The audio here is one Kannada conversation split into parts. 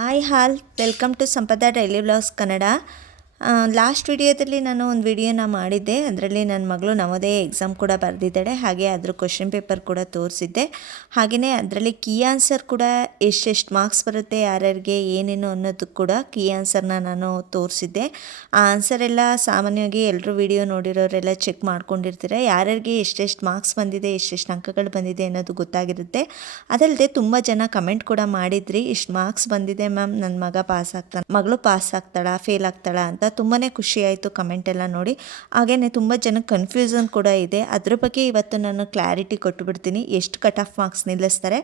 Hi all welcome to Sampada daily vlogs Kannada. Last ವಿಡಿಯೋದಲ್ಲಿ ನಾನು ಒಂದು ವಿಡಿಯೋನ ಮಾಡಿದ್ದೆ. ಅದರಲ್ಲಿ ನನ್ನ ಮಗಳು ನವೋದಯ ಎಕ್ಸಾಮ್ ಕೂಡ ಬರೆದಿದ್ದಾಳೆ, ಹಾಗೆ ಅದ್ರ ಕ್ವಶನ್ ಪೇಪರ್ ಕೂಡ ತೋರಿಸಿದ್ದೆ. ಹಾಗೆಯೇ ಅದರಲ್ಲಿ ಕೀ ಆನ್ಸರ್ ಕೂಡ ಎಷ್ಟೆಷ್ಟು ಮಾರ್ಕ್ಸ್ ಬರುತ್ತೆ, ಯಾರ್ಯಾರಿಗೆ ಏನೇನು ಅನ್ನೋದು ಕೂಡ ಕೀ ಆನ್ಸರ್ನ ನಾನು ತೋರಿಸಿದ್ದೆ. ಆ ಆನ್ಸರ್ ಎಲ್ಲ ಸಾಮಾನ್ಯವಾಗಿ ಎಲ್ಲರೂ ವಿಡಿಯೋ ನೋಡಿರೋರೆಲ್ಲ ಚೆಕ್ ಮಾಡ್ಕೊಂಡಿರ್ತೀರ. ಯಾರ್ಯಾರಿಗೆ ಎಷ್ಟೆಷ್ಟು ಮಾರ್ಕ್ಸ್ ಬಂದಿದೆ, ಎಷ್ಟೆಷ್ಟು ಅಂಕಗಳು ಬಂದಿದೆ ಅನ್ನೋದು ಗೊತ್ತಾಗಿರುತ್ತೆ. ಅದಲ್ಲದೆ ತುಂಬ ಜನ ಕಮೆಂಟ್ ಕೂಡ ಮಾಡಿದ್ರಿ, ಇಷ್ಟು ಮಾರ್ಕ್ಸ್ ಬಂದಿದೆ ಮ್ಯಾಮ್, ನನ್ನ ಮಗ ಪಾಸ್ ಆಗ್ತಾನೆ, ಮಗಳು ಪಾಸ್ ಆಗ್ತಾಳಾ ಫೇಲ್ ಆಗ್ತಾಳಾ ಅಂತ. ತುಂಬಾ ಖುಷಿ ಆಯಿತು ಕಮೆಂಟ್ ಎಲ್ಲ ನೋಡಿ. ಹಾಗೆಯೇ ತುಂಬ ಜನಕ್ಕೆ ಕನ್ಫ್ಯೂಷನ್ ಕೂಡ ಇದೆ. ಅದ್ರ ಬಗ್ಗೆ ಇವತ್ತು ನಾನು ಕ್ಲಾರಿಟಿ ಕೊಟ್ಟುಬಿಡ್ತೀನಿ. ಎಷ್ಟು ಕಟ್ ಆಫ್ ಮಾರ್ಕ್ಸ್ ನಿಲ್ಲಿಸ್ತಾರೆ,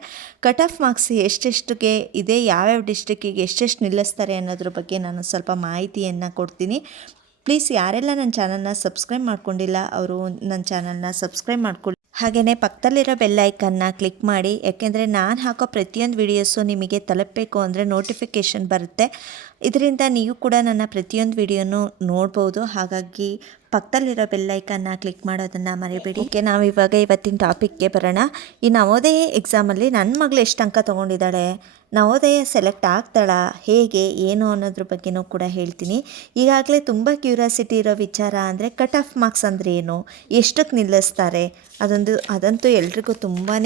ಕಟ್ ಆಫ್ ಮಾರ್ಕ್ಸ್ ಎಷ್ಟೆಷ್ಟಿಗೆ ಇದೆ, ಯಾವ್ಯಾವ ಡಿಸ್ಟ್ರಿಕ್ಕಿಗೆ ಎಷ್ಟೆಷ್ಟು ನಿಲ್ಲಿಸ್ತಾರೆ ಅನ್ನೋದ್ರ ಬಗ್ಗೆ ನಾನು ಸ್ವಲ್ಪ ಮಾಹಿತಿಯನ್ನು ಕೊಡ್ತೀನಿ. ಪ್ಲೀಸ್ ಯಾರೆಲ್ಲ ನನ್ನ ಚಾನಲ್ನ ಸಬ್ಸ್ಕ್ರೈಬ್ ಮಾಡ್ಕೊಂಡಿಲ್ಲ ಅವರು ನನ್ನ ಚಾನಲ್ನ ಸಬ್ಸ್ಕ್ರೈಬ್ ಮಾಡ್ಕೊಳ್ಳಿ. ಹಾಗೆಯೇ ಪಕ್ಕದಲ್ಲಿರೋ ಬೆಲ್ ಐಕನ್ನ ಕ್ಲಿಕ್ ಮಾಡಿ, ಯಾಕೆಂದರೆ ನಾನು ಹಾಕೋ ಪ್ರತಿಯೊಂದು ವಿಡಿಯೋಸು ನಿಮಗೆ ತಲುಪಬೇಕು ಅಂದರೆ ನೋಟಿಫಿಕೇಷನ್ ಬರುತ್ತೆ. ಇದರಿಂದ ನೀವು ಕೂಡ ನನ್ನ ಪ್ರತಿಯೊಂದು ವಿಡಿಯೋನು ನೋಡ್ಬೋದು. ಹಾಗಾಗಿ ಪಕ್ಕದಲ್ಲಿರೋ ಬೆಲ್ ಐಕನ್ನ ಕ್ಲಿಕ್ ಮಾಡೋದನ್ನು ಮರಿಬೇಡಿ. ಓಕೆ, ನಾವು ಇವತ್ತಿನ ಟಾಪಿಕ್ಗೆ ಬರೋಣ. ಈ ನವೋದಯ ಎಕ್ಸಾಮಲ್ಲಿ ನನ್ನ ಮಗಳು ಎಷ್ಟು ಅಂಕ ತೊಗೊಂಡಿದ್ದಾಳೆ, ನವೋದಯ ಸೆಲೆಕ್ಟ್ ಆಗ್ತಾಳಾ, ಹೇಗೆ ಏನು ಅನ್ನೋದ್ರ ಬಗ್ಗೆನೂ ಕೂಡ ಹೇಳ್ತೀನಿ. ಈಗಾಗಲೇ ತುಂಬ ಕ್ಯೂರಿಯಾಸಿಟಿ ಇರೋ ವಿಚಾರ ಅಂದರೆ ಕಟ್ ಆಫ್ ಮಾರ್ಕ್ಸ್ ಅಂದರೆ ಏನು, ಎಷ್ಟಕ್ಕೆ ನಿಲ್ಲಿಸ್ತಾರೆ, ಅದಂತೂ ಎಲ್ರಿಗೂ ತುಂಬಾ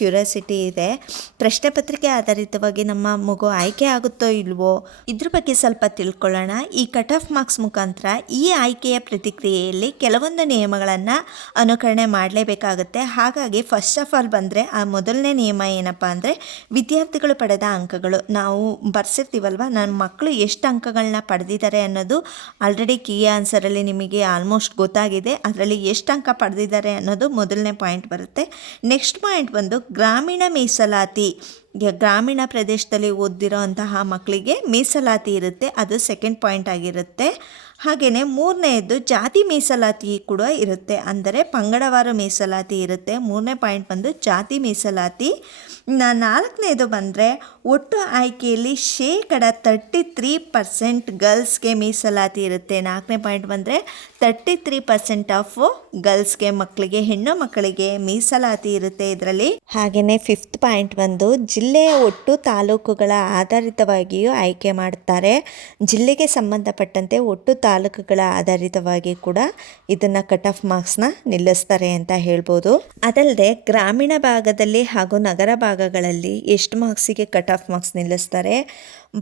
ಕ್ಯೂರಿಯಾಸಿಟಿ ಇದೆ. ಪ್ರಶ್ನೆ ಪತ್ರಿಕೆ ಆಧಾರಿತವಾಗಿ ನಮ್ಮ ಮಗು ಆಯ್ಕೆ ಆಗುತ್ತೋ ಇಲ್ವೋ ಇದ್ರ ಬಗ್ಗೆ ಸ್ವಲ್ಪ ತಿಳ್ಕೊಳ್ಳೋಣ. ಈ ಕಟ್ ಆಫ್ ಮಾರ್ಕ್ಸ್ ಮುಖಾಂತರ ಈ ಆಯ್ಕೆಯ ಪ್ರತಿಕ್ರಿಯೆಯಲ್ಲಿ ಕೆಲವೊಂದು ನಿಯಮಗಳನ್ನು ಅನುಕರಣೆ ಮಾಡಲೇಬೇಕಾಗುತ್ತೆ. ಹಾಗಾಗಿ ಫಸ್ಟ್ ಆಫ್ ಆಲ್ ಬಂದರೆ ಆ ಮೊದಲನೇ ನಿಯಮ ಏನಪ್ಪ ಅಂದರೆ ವಿದ್ಯಾರ್ಥಿಗಳು ಪಡೆದ ಅಂಕಗಳು. ನಾವು ಬರ್ಸಿರ್ತೀವಲ್ವ, ನನ್ನ ಮಕ್ಕಳು ಎಷ್ಟು ಅಂಕಗಳನ್ನ ಪಡೆದಿದ್ದಾರೆ ಅನ್ನೋದು ಆಲ್ರೆಡಿ ಕೀ ಆನ್ಸರಲ್ಲಿ ನಿಮಗೆ ಆಲ್ಮೋಸ್ಟ್ ಗೊತ್ತಾಗಿದೆ. ಅದರಲ್ಲಿ ಎಷ್ಟು ಅಂಕ ಪಡೆದಿದ್ದಾರೆ ಅನ್ನೋದು ಮೊದಲನೇ ಪಾಯಿಂಟ್ ಬರುತ್ತೆ. ನೆಕ್ಸ್ಟ್ ಪಾಯಿಂಟ್ ಬಂದು ಗ್ರಾಮೀಣ ಮೀಸಲಾತಿ. ಗ್ರಾಮೀಣ ಪ್ರದೇಶದಲ್ಲಿ ಓದಿರೋ ಅಂತಹ ಮಕ್ಕಳಿಗೆ ಮೀಸಲಾತಿ ಇರುತ್ತೆ, ಅದು ಸೆಕೆಂಡ್ ಪಾಯಿಂಟ್ ಆಗಿರುತ್ತೆ. ಹಾಗೆಯೇ ಮೂರನೆಯದು ಜಾತಿ ಮೀಸಲಾತಿ ಕೂಡ ಇರುತ್ತೆ, ಅಂದರೆ ಪಂಗಡವಾರು ಮೀಸಲಾತಿ ಇರುತ್ತೆ. ಮೂರನೇ ಪಾಯಿಂಟ್ ಬಂದು ಜಾತಿ ಮೀಸಲಾತಿ. ನಾಲ್ಕನೇದು ಬಂದರೆ ಒಟ್ಟು ಆಯ್ಕೆಯಲ್ಲಿ 33% ಗರ್ಲ್ಸ್ಗೆ ಮೀಸಲಾತಿ ಇರುತ್ತೆ. ನಾಲ್ಕನೇ ಪಾಯಿಂಟ್ ಬಂದರೆ 33% ಆಫ್ ಗರ್ಲ್ಸ್ಗೆ, ಮಕ್ಕಳಿಗೆ, ಹೆಣ್ಣು ಮಕ್ಕಳಿಗೆ ಮೀಸಲಾತಿ ಇರುತ್ತೆ ಇದರಲ್ಲಿ. ಹಾಗೆಯೇ ಫಿಫ್ತ್ ಪಾಯಿಂಟ್ ಬಂದು ಜಿಲ್ಲೆಯ ಒಟ್ಟು ತಾಲೂಕುಗಳ ಆಧಾರಿತವಾಗಿಯೂ ಆಯ್ಕೆ ಮಾಡ್ತಾರೆ. ಜಿಲ್ಲೆಗೆ ಸಂಬಂಧಪಟ್ಟಂತೆ ಒಟ್ಟು ತಾಲೂಕುಗಳ ಆಧಾರಿತವಾಗಿ ಕೂಡ ಇದನ್ನು ಕಟ್ ಆಫ್ ಮಾರ್ಕ್ಸ್ನ ನಿಲ್ಲಿಸ್ತಾರೆ ಅಂತ ಹೇಳ್ಬೋದು. ಅದಲ್ಲದೆ ಗ್ರಾಮೀಣ ಭಾಗದಲ್ಲಿ ಹಾಗೂ ನಗರ ಭಾಗಗಳಲ್ಲಿ ಎಷ್ಟು ಮಾರ್ಕ್ಸಿಗೆ ಕಟ್ ಆಫ್ ಮಾರ್ಕ್ಸ್ ನಿಲ್ಲಿಸ್ತಾರೆ,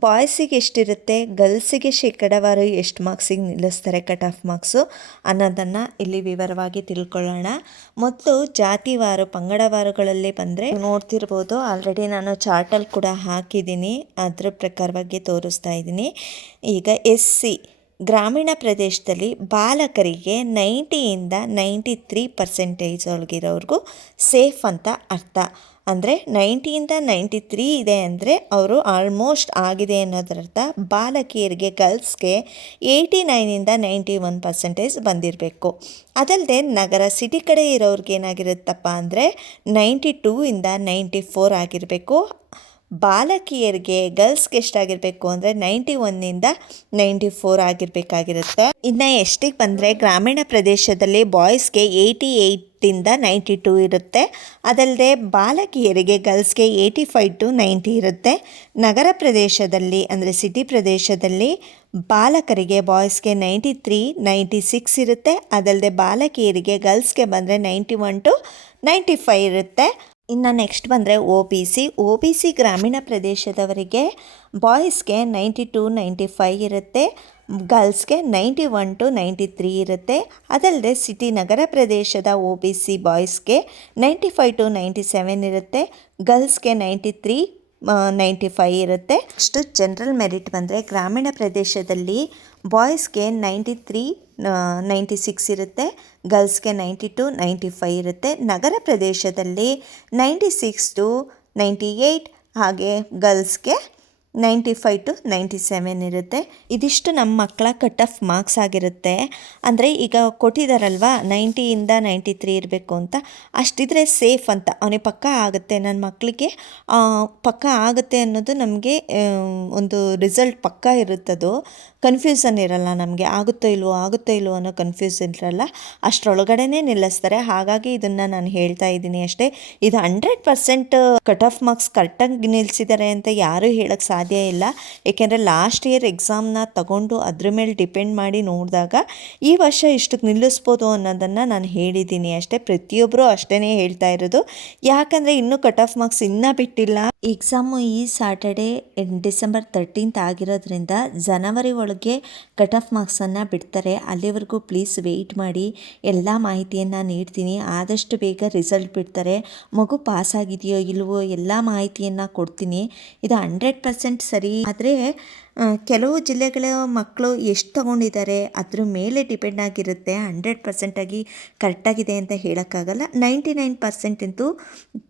ಬಾಯ್ಸಿಗೆ ಎಷ್ಟಿರುತ್ತೆ, ಗರ್ಲ್ಸಿಗೆ ಶೇಕಡಾವಾರು ಎಷ್ಟು ಮಾರ್ಕ್ಸಿಗೆ ನಿಲ್ಲಿಸ್ತಾರೆ ಕಟ್ ಆಫ್ ಮಾರ್ಕ್ಸು ಅನ್ನೋದನ್ನು ಇಲ್ಲಿ ವಿವರವಾಗಿ ತಿಳ್ಕೊಳ್ಳೋಣ. ಮೊದಲು ಜಾತಿವಾರು ಪಂಗಡವಾರುಗಳಲ್ಲಿ ಬಂದರೆ ನೋಡ್ತಿರ್ಬೋದು, ಆಲ್ರೆಡಿ ನಾನು ಚಾರ್ಟಲ್ಲಿ ಕೂಡ ಹಾಕಿದ್ದೀನಿ, ಅದರ ಪ್ರಕಾರವಾಗಿ ತೋರಿಸ್ತಾ ಇದ್ದೀನಿ. ಈಗ SC ಗ್ರಾಮೀಣ ಪ್ರದೇಶದಲ್ಲಿ ಬಾಲಕರಿಗೆ 90ಇಂದ 93% ಒಳಗಿರೋವ್ರಿಗೂ ಸೇಫ್ ಅಂತ ಅರ್ಥ. ಅಂದರೆ 90ಇಂದ 93 ಇದೆ ಅಂದರೆ ಅವರು ಆಲ್ಮೋಸ್ಟ್ ಆಗಿದೆ ಅನ್ನೋದರರ್ಥ. ಬಾಲಕಿಯರಿಗೆ ಗರ್ಲ್ಸ್ಗೆ 89ಇಂದ 91% ಬಂದಿರಬೇಕು. ಅದಲ್ಲದೆ ನಗರ ಸಿಟಿ ಕಡೆ ಇರೋರಿಗೆ ಏನಾಗಿರುತ್ತಪ್ಪ ಅಂದರೆ 92ಇಂದ 94 ಆಗಿರಬೇಕು. ಬಾಲಕಿಯರಿಗೆ ಗರ್ಲ್ಸ್ಗೆ ಎಷ್ಟಾಗಿರಬೇಕು ಅಂದರೆ 91ಇಂದ 94 ಆಗಿರಬೇಕಾಗಿರುತ್ತೆ. ಇನ್ನು ಎಷ್ಟಿಗೆ ಬಂದರೆ ಗ್ರಾಮೀಣ ಪ್ರದೇಶದಲ್ಲಿ ಬಾಯ್ಸ್ಗೆ 88ಇಂದ 92 ಇರುತ್ತೆ. ಅದಲ್ಲದೆ ಬಾಲಕಿಯರಿಗೆ ಗರ್ಲ್ಸ್ಗೆ 85 to 90 ಇರುತ್ತೆ. ನಗರ ಪ್ರದೇಶದಲ್ಲಿ ಅಂದರೆ ಸಿಟಿ ಪ್ರದೇಶದಲ್ಲಿ ಬಾಲಕರಿಗೆ ಬಾಯ್ಸ್ಗೆ 93, 96 ಇರುತ್ತೆ. ಅದಲ್ಲದೆ ಬಾಲಕಿಯರಿಗೆ ಗರ್ಲ್ಸ್ಗೆ ಬಂದರೆ 91 to 95 ಇರುತ್ತೆ. ಇನ್ನು ನೆಕ್ಸ್ಟ್ ಬಂದರೆ OBC ಗ್ರಾಮೀಣ ಪ್ರದೇಶದವರಿಗೆ ಬಾಯ್ಸ್ಗೆ 92, 95 ಇರುತ್ತೆ, ಗರ್ಲ್ಸ್ಗೆ 91 to 93 ಇರುತ್ತೆ. ಅದಲ್ಲದೆ ಸಿಟಿ ನಗರ ಪ್ರದೇಶದ OBC ಬಾಯ್ಸ್ಗೆ 95 to 97 ಇರುತ್ತೆ, ಗರ್ಲ್ಸ್ಗೆ 93, 95 ಇರುತ್ತೆ. ನೆಕ್ಸ್ಟ್ ಜನರಲ್ ಮೆರಿಟ್ ಬಂದರೆ ಗ್ರಾಮೀಣ ಪ್ರದೇಶದಲ್ಲಿ ಬಾಯ್ಸ್ಗೆ 93, 96 ಇರುತ್ತೆ, ಗರ್ಲ್ಸ್ಗೆ 92, 95 ಇರುತ್ತೆ. ನಗರ ಪ್ರದೇಶದಲ್ಲಿ 96 to 98 ಹಾಗೆ ಗರ್ಲ್ಸ್ಗೆ 95 to 97 ಇರುತ್ತೆ. ಇದಿಷ್ಟು ನಮ್ಮ ಮಕ್ಕಳ ಕಟ್ ಆಫ್ ಮಾರ್ಕ್ಸ್ ಆಗಿರುತ್ತೆ. ಅಂದರೆ ಈಗ ಕೊಟ್ಟಿದ್ದಾರಲ್ವ 90ಇಂದ 93 ಇರಬೇಕು ಅಂತ, ಅಷ್ಟಿದ್ರೆ ಸೇಫ್ ಅಂತ, ಅವನಿಗೆ ಪಕ್ಕ ಆಗುತ್ತೆ, ನನ್ನ ಮಕ್ಕಳಿಗೆ ಪಕ್ಕ ಆಗುತ್ತೆ ಅನ್ನೋದು ನಮಗೆ ಒಂದು ರಿಸಲ್ಟ್ ಪಕ್ಕ ಇರುತ್ತದು. ಕನ್ಫ್ಯೂಸನ್ ಇರಲ್ಲ ನಮಗೆ, ಆಗುತ್ತೋ ಇಲ್ವೋ ಅನ್ನೋ ಕನ್ಫ್ಯೂಸನ್ ಇರಲ್ಲ, ಅಷ್ಟರೊಳಗಡೆನೇ ನಿಲ್ಲಿಸ್ತಾರೆ. ಹಾಗಾಗಿ ಇದನ್ನು ನಾನು ಹೇಳ್ತಾ ಇದ್ದೀನಿ ಅಷ್ಟೇ. ಇದು 100% ಕಟ್ ಆಫ್ ಮಾರ್ಕ್ಸ್ ಕರೆಕ್ಟಾಗಿ ನಿಲ್ಲಿಸಿದ್ದಾರೆ ಅಂತ ಯಾರೂ ಹೇಳೋಕ್ಕೆ ಸಾಧ್ಯ ಸಾಧ್ಯ ಇಲ್ಲ. ಏಕೆಂದರೆ ಲಾಸ್ಟ್ ಇಯರ್ ಎಕ್ಸಾಮ್ನ ತಗೊಂಡು ಅದ್ರ ಮೇಲೆ ಡಿಪೆಂಡ್ ಮಾಡಿ ನೋಡಿದಾಗ ಈ ವರ್ಷ ಇಷ್ಟಕ್ಕೆ ನಿಲ್ಲಿಸ್ಬೋದು ಅನ್ನೋದನ್ನು ನಾನು ಹೇಳಿದ್ದೀನಿ ಅಷ್ಟೇ. ಪ್ರತಿಯೊಬ್ಬರು ಅಷ್ಟೇ ಹೇಳ್ತಾ ಇರೋದು. ಯಾಕಂದರೆ ಇನ್ನೂ ಕಟ್ ಆಫ್ ಮಾರ್ಕ್ಸ್ ಇನ್ನೂ ಬಿಟ್ಟಿಲ್ಲ. ಎಕ್ಸಾಮು ಈ ಸಾಟರ್ಡೆ ಡಿಸೆಂಬರ್ 13th ಆಗಿರೋದ್ರಿಂದ ಜನವರಿ ಒಳಗೆ ಕಟ್ ಆಫ್ ಮಾರ್ಕ್ಸನ್ನು ಬಿಡ್ತಾರೆ. ಅಲ್ಲಿವರೆಗೂ ಪ್ಲೀಸ್ ವೆಯ್ಟ್ ಮಾಡಿ, ಎಲ್ಲ ಮಾಹಿತಿಯನ್ನು ನೀಡ್ತೀನಿ. ಆದಷ್ಟು ಬೇಗ ರಿಸಲ್ಟ್ ಬಿಡ್ತಾರೆ. ಮಗು ಪಾಸ್ ಆಗಿದೆಯೋ ಇಲ್ವೋ ಎಲ್ಲ ಮಾಹಿತಿಯನ್ನು ಕೊಡ್ತೀನಿ. ಇದು 100% ಸರಿ. ಆದರೆ ಕೆಲವು ಜಿಲ್ಲೆಗಳ ಮಕ್ಕಳು ಎಷ್ಟು ತೊಗೊಂಡಿದ್ದಾರೆ ಅದ್ರ ಮೇಲೆ ಡಿಪೆಂಡ್ ಆಗಿರುತ್ತೆ. 100% ಆಗಿ ಕರೆಕ್ಟಾಗಿದೆ ಅಂತ ಹೇಳೋಕ್ಕಾಗಲ್ಲ. 99% ಅಂತೂ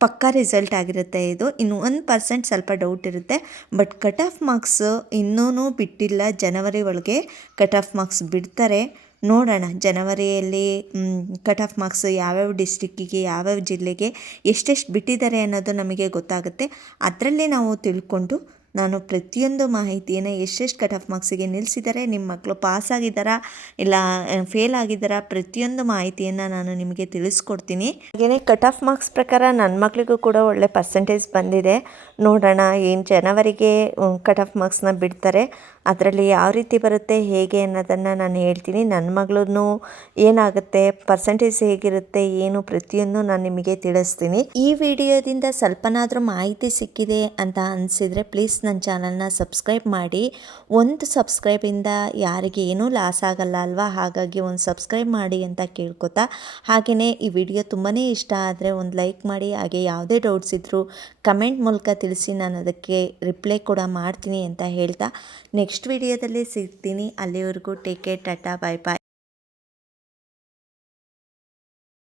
ಪಕ್ಕಾ ರಿಸಲ್ಟ್ ಆಗಿರುತ್ತೆ ಇದು. ಇನ್ನು 1% ಸ್ವಲ್ಪ ಡೌಟ್ ಇರುತ್ತೆ. ಬಟ್ ಕಟ್ ಆಫ್ ಮಾರ್ಕ್ಸ್ ಇನ್ನೂ ಬಿಟ್ಟಿಲ್ಲ. ಜನವರಿ ಒಳಗೆ ಕಟ್ ಆಫ್ ಮಾರ್ಕ್ಸ್ ಬಿಡ್ತಾರೆ. ನೋಡೋಣ ಜನವರಿಯಲ್ಲಿ ಕಟ್ ಆಫ್ ಮಾರ್ಕ್ಸ್ ಯಾವ್ಯಾವ ಡಿಸ್ಟ್ರಿಕ್ಕಿಗೆ ಯಾವ್ಯಾವ ಜಿಲ್ಲೆಗೆ ಎಷ್ಟೆಷ್ಟು ಬಿಟ್ಟಿದ್ದಾರೆ ಅನ್ನೋದು ನಮಗೆ ಗೊತ್ತಾಗುತ್ತೆ. ಅದರಲ್ಲೇ ನಾವು ತಿಳ್ಕೊಂಡು ನಾನು ಪ್ರತಿಯೊಂದು ಮಾಹಿತಿಯನ್ನು ಎಷ್ಟೆಷ್ಟು ಕಟ್ ಆಫ್ ಮಾರ್ಕ್ಸಿಗೆ ನಿಲ್ಲಿಸಿದ್ದಾರೆ, ನಿಮ್ಮ ಮಕ್ಕಳು ಪಾಸ್ ಆಗಿದ್ದಾರಾ ಇಲ್ಲ ಫೇಲ್ ಆಗಿದ್ದಾರಾ, ಪ್ರತಿಯೊಂದು ಮಾಹಿತಿಯನ್ನು ನಾನು ನಿಮಗೆ ತಿಳಿಸ್ಕೊಡ್ತೀನಿ. ಹಾಗೆಯೇ ಕಟ್ ಆಫ್ ಮಾರ್ಕ್ಸ್ ಪ್ರಕಾರ ನನ್ನ ಮಕ್ಕಳಿಗೂ ಕೂಡ ಒಳ್ಳೆ ಪರ್ಸೆಂಟೇಜ್ ಬಂದಿದೆ. ನೋಡೋಣ ಏನು ಜನವರಿಗೆ ಕಟ್ ಆಫ್ ಮಾರ್ಕ್ಸ್ನ ಬಿಡ್ತಾರೆ. ಅದರಲ್ಲಿ ಯಾವ ರೀತಿ ಬರುತ್ತೆ ಹೇಗೆ ಅನ್ನೋದನ್ನು ನಾನು ಹೇಳ್ತೀನಿ. ನನ್ನ ಮಗಳೂ ಏನಾಗುತ್ತೆ, ಪರ್ಸೆಂಟೇಜ್ ಹೇಗಿರುತ್ತೆ, ಏನು ಪ್ರತಿಯೊಂದು ನಾನು ನಿಮಗೆ ತಿಳಿಸ್ತೀನಿ. ಈ ವಿಡಿಯೋದಿಂದ ಸ್ವಲ್ಪನಾದರೂ ಮಾಹಿತಿ ಸಿಕ್ಕಿದೆ ಅಂತ ಅನಿಸಿದರೆ ಪ್ಲೀಸ್ ನನ್ನ ಚಾನಲ್ನ ಸಬ್ಸ್ಕ್ರೈಬ್ ಮಾಡಿ. ಒಂದು ಸಬ್ಸ್ಕ್ರೈಬಿಂದ ಯಾರಿಗೆ ಏನೂ ಲಾಸ್ ಆಗಲ್ಲ ಅಲ್ವಾ, ಹಾಗಾಗಿ ಒಂದು ಸಬ್ಸ್ಕ್ರೈಬ್ ಮಾಡಿ ಅಂತ ಕೇಳ್ಕೊತಾ, ಹಾಗೆಯೇ ಈ ವಿಡಿಯೋ ತುಂಬಾ ಇಷ್ಟ ಆದರೆ ಒಂದು ಲೈಕ್ ಮಾಡಿ. ಹಾಗೆ ಯಾವುದೇ ಡೌಟ್ಸ್ ಇದ್ದರೂ ಕಮೆಂಟ್ ಮೂಲಕ ತಿಳಿಸಿ, ನಾನು ಅದಕ್ಕೆ ರಿಪ್ಲೈ ಕೂಡ ಮಾಡ್ತೀನಿ ಅಂತ ಹೇಳ್ತಾ ನೆಕ್ಸ್ಟ್ ವಿಡಿಯೋದಲ್ಲಿ ಸಿಗ್ತೀನಿ. ಅಲ್ಲಿವರೆಗೂ ಟೇಕ್ ಕೇರ್, ಟಾಟಾ, ಬಾಯ್ ಬಾಯ್.